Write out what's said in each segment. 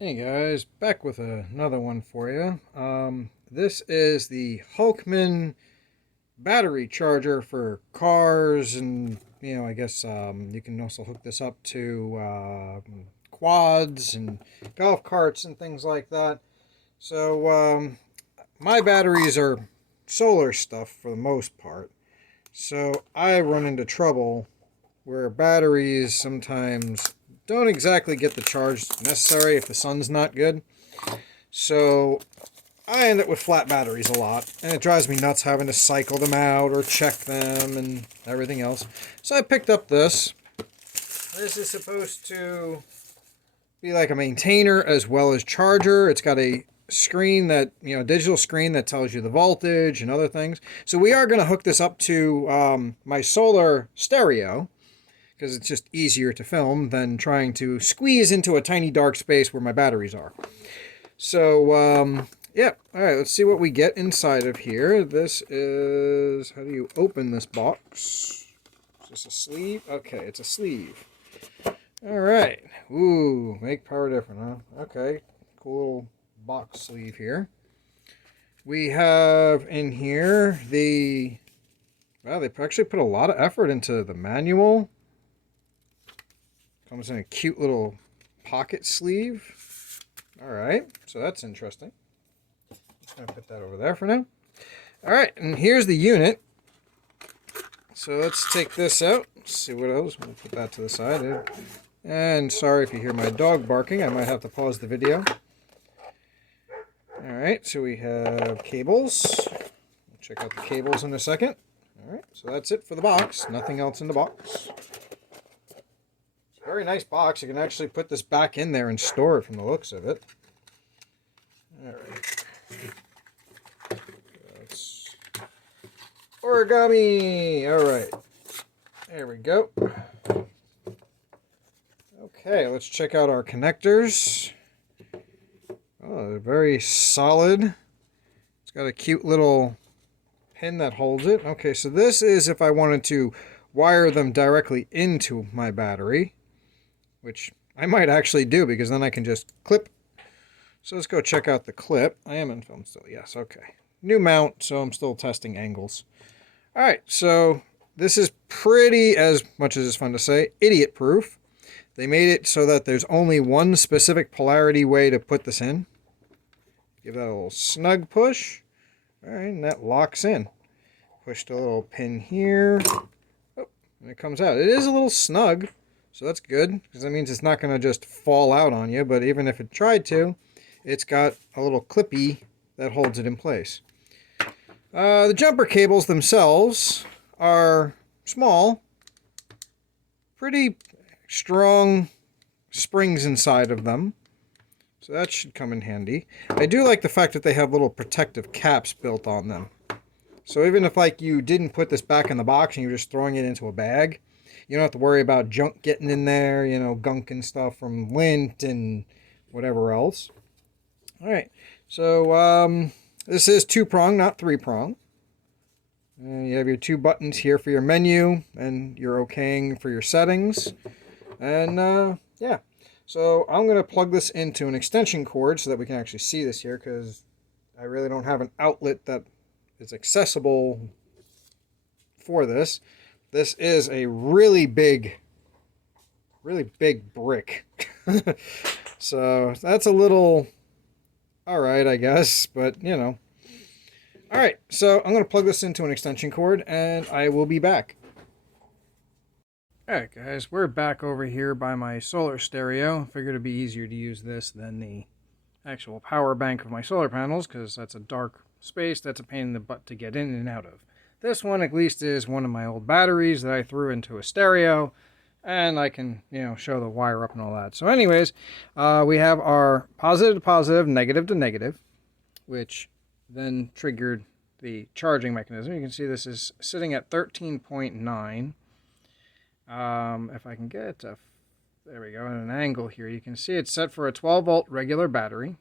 Hey guys, back with another one for you. This is the Hulkman battery charger for cars, and I guess you can also hook this up to quads and golf carts and things like that. So my batteries are solar stuff for the most part. So I run into trouble where batteries sometimes don't exactly get the charge necessary if the sun's not good. So I end up with flat batteries a lot, and it drives me nuts having to cycle them out or check them and everything else. So I picked up this. This is supposed to be like a maintainer as well as charger. It's got a screen that, digital screen that tells you the voltage and other things. So we are going to hook this up to my solar stereo, because it's just easier to film than trying to squeeze into a tiny dark space where my batteries are. So, yeah. All right, let's see what we get inside of here. This is... how do you open this box? Is this a sleeve? Okay, it's a sleeve. All right. Ooh, make power different, huh? Okay, cool little box sleeve here. We have in here the... wow, they actually put a lot of effort into the manual. Comes in a cute little pocket sleeve. Alright, so that's interesting. Just going to put that over there for now. Alright, and here's the unit. So let's take this out. Let's see what else. We'll put that to the side. And sorry if you hear my dog barking. I might have to pause the video. Alright, so we have cables. We'll check out the cables in a second. Alright, so that's it for the box. Nothing else in the box. Very nice box. You can actually put this back in there and store it from the looks of it. Alright. That's origami. Alright. There we go. Okay, let's check out our connectors. Oh, they're very solid. It's got a cute little pin that holds it. Okay, so this is if I wanted to wire them directly into my battery, which I might actually do, because then I can just clip. So let's go check out the clip. I am in film still. Yes, okay. New mount, so I'm still testing angles. All right, so this is pretty, as much as it's fun to say, idiot-proof. They made it so that there's only one specific polarity way to put this in. Give that a little snug push. All right, and that locks in. Push the little pin here. Oh, and it comes out. It is a little snug. So that's good, because that means it's not going to just fall out on you, but even if it tried to, it's got a little clippy that holds it in place. The jumper cables themselves are small, pretty strong springs inside of them, so that should come in handy. I do like the fact that they have little protective caps built on them. So even if you didn't put this back in the box and you're just throwing it into a bag, you don't have to worry about junk getting in there, gunk and stuff from lint and whatever else. All right, so this is 2-prong, not 3-prong. You have your 2 buttons here for your menu and your okaying for your settings. And yeah, so I'm going to plug this into an extension cord so that we can actually see this here, because I really don't have an outlet that is accessible for this. This is a really big brick. So that's a little alright, I guess, but Alright, so I'm going to plug this into an extension cord and I will be back. Alright guys, we're back over here by my solar stereo. Figured it'd be easier to use this than the actual power bank of my solar panels, because that's a dark space that's a pain in the butt to get in and out of. This one, at least, is one of my old batteries that I threw into a stereo, and I can, show the wire up and all that. So anyways, we have our positive to positive, negative to negative, which then triggered the charging mechanism. You can see this is sitting at 13.9. If I can get it to, there we go, at an angle here, you can see it's set for a 12-volt regular battery.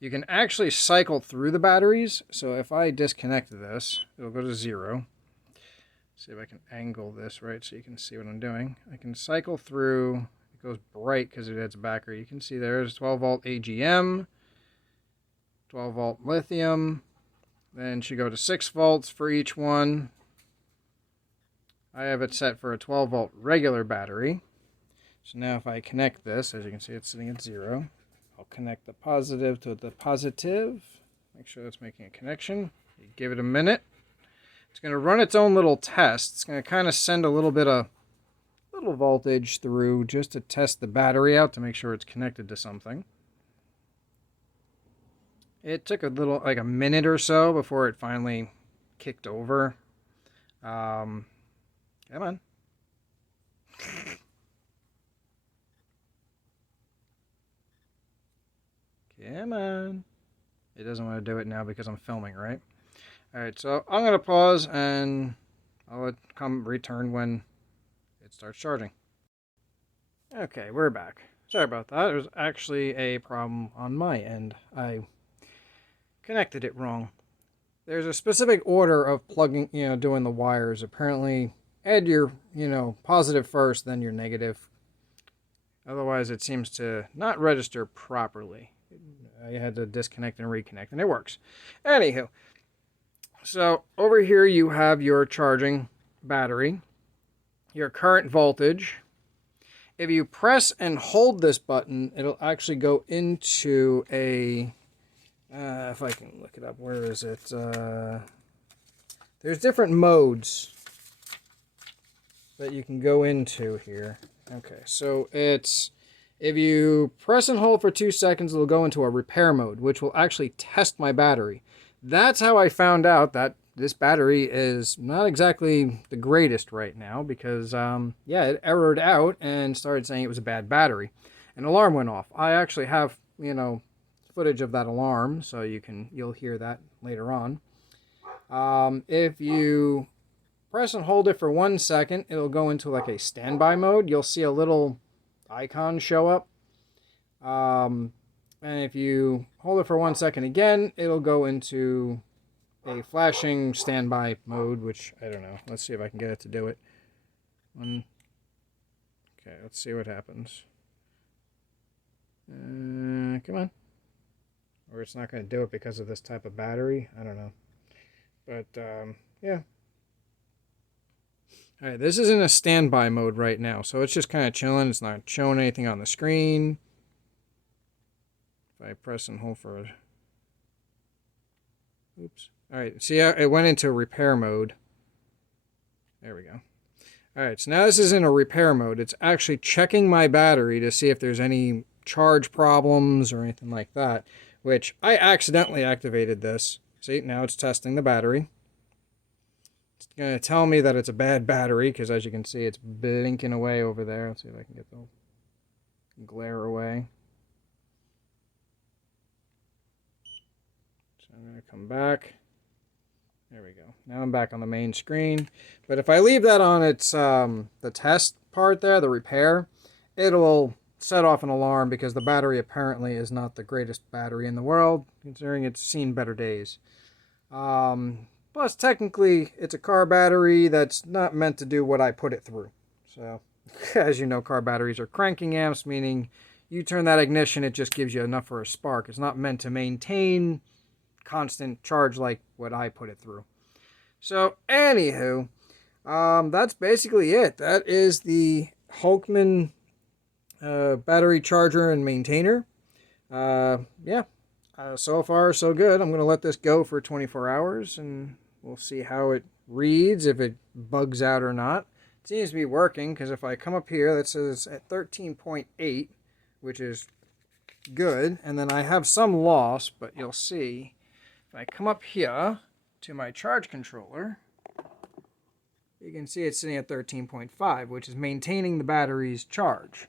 You can actually cycle through the batteries, so if I disconnect this, it'll go to 0. See if I can angle this right so you can see what I'm doing. I can cycle through, it goes bright because it has a battery. You can see there's 12 volt AGM, 12 volt lithium. Then should go to 6 volts for each one. I have it set for a 12 volt regular battery. So now if I connect this, as you can see it's sitting at 0. I'll connect the positive to the positive. Make sure it's making a connection. You give it a minute. It's going to run its own little test. It's going to kind of send a little bit of voltage through just to test the battery out to make sure it's connected to something. It took like a minute or so before it finally kicked over. Come on. Come on. It doesn't want to do it now because I'm filming, right? Alright, so I'm going to pause and I'll return when it starts charging. Okay, we're back. Sorry about that. It was actually a problem on my end. I connected it wrong. There's a specific order of plugging, doing the wires. Apparently, add your, positive first, then your negative. Otherwise, it seems to not register properly. I had to disconnect and reconnect, and it works. Anywho, so over here you have your charging battery, your current voltage. If you press and hold this button, it'll actually go into a, if I can look it up, where is it? There's different modes that you can go into here. Okay, so it's, if you press and hold for 2 seconds, it'll go into a repair mode, which will actually test my battery. That's how I found out that this battery is not exactly the greatest right now because, yeah, it errored out and started saying it was a bad battery. An alarm went off. I actually have, footage of that alarm, so you'll hear that later on. If you press and hold it for 1 second, it'll go into like a standby mode. You'll see a little icon show up. And if you hold it for 1 second again, it'll go into a flashing standby mode, which I don't know. Let's see if I can get it to do it. Okay, let's see what happens. Come on. Or it's not going to do it because of this type of battery. I don't know. But, yeah. Alright, this is in a standby mode right now, so it's just kind of chilling. It's not showing anything on the screen. If I press and hold for... Oops. Alright, see how it went into repair mode. There we go. Alright, so now this is in a repair mode. It's actually checking my battery to see if there's any charge problems or anything like that, which I accidentally activated this. See, now it's testing the battery. It's going to tell me that it's a bad battery because, as you can see, it's blinking away over there. Let's see if I can get the glare away. So I'm going to come back. There we go. Now I'm back on the main screen. But if I leave that on its the test part there, the repair, it'll set off an alarm because the battery apparently is not the greatest battery in the world, considering it's seen better days. Plus, technically, it's a car battery that's not meant to do what I put it through. So, as you know, car batteries are cranking amps, meaning you turn that ignition, it just gives you enough for a spark. It's not meant to maintain constant charge like what I put it through. So, anywho, that's basically it. That is the Hulkman battery charger and maintainer. Yeah. So far, so good. I'm going to let this go for 24 hours, and we'll see how it reads, if it bugs out or not. It seems to be working, because if I come up here, that says at 13.8, which is good, and then I have some loss, but you'll see, if I come up here to my charge controller, you can see it's sitting at 13.5, which is maintaining the battery's charge.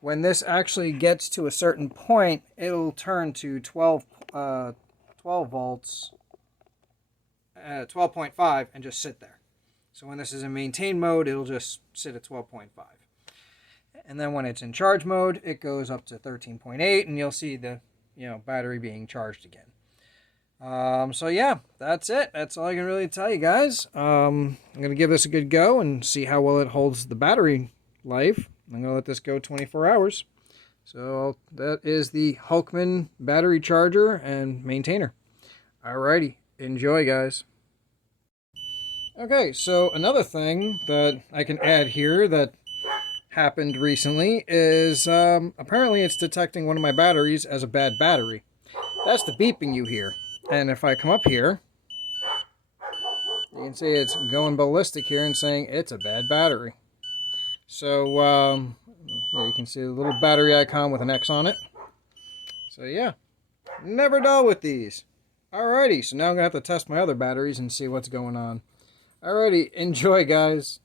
When this actually gets to a certain point, it'll turn to 12 volts, 12.5, and just sit there. So when this is in maintain mode, it'll just sit at 12.5. And then when it's in charge mode, it goes up to 13.8, and you'll see the battery being charged again. So yeah, that's it. That's all I can really tell you guys. I'm going to give this a good go and see how well it holds the battery life. I'm going to let this go 24 hours. So that is the Hulkman battery charger and maintainer. Alrighty, enjoy guys. Okay, so another thing that I can add here that happened recently is apparently it's detecting one of my batteries as a bad battery. That's the beeping you hear. And if I come up here, you can see it's going ballistic here and saying it's a bad battery. So yeah, you can see the little battery icon with an X on it. So yeah, never dull with these. Alrighty, so now I'm going to have to test my other batteries and see what's going on. Alrighty, enjoy guys.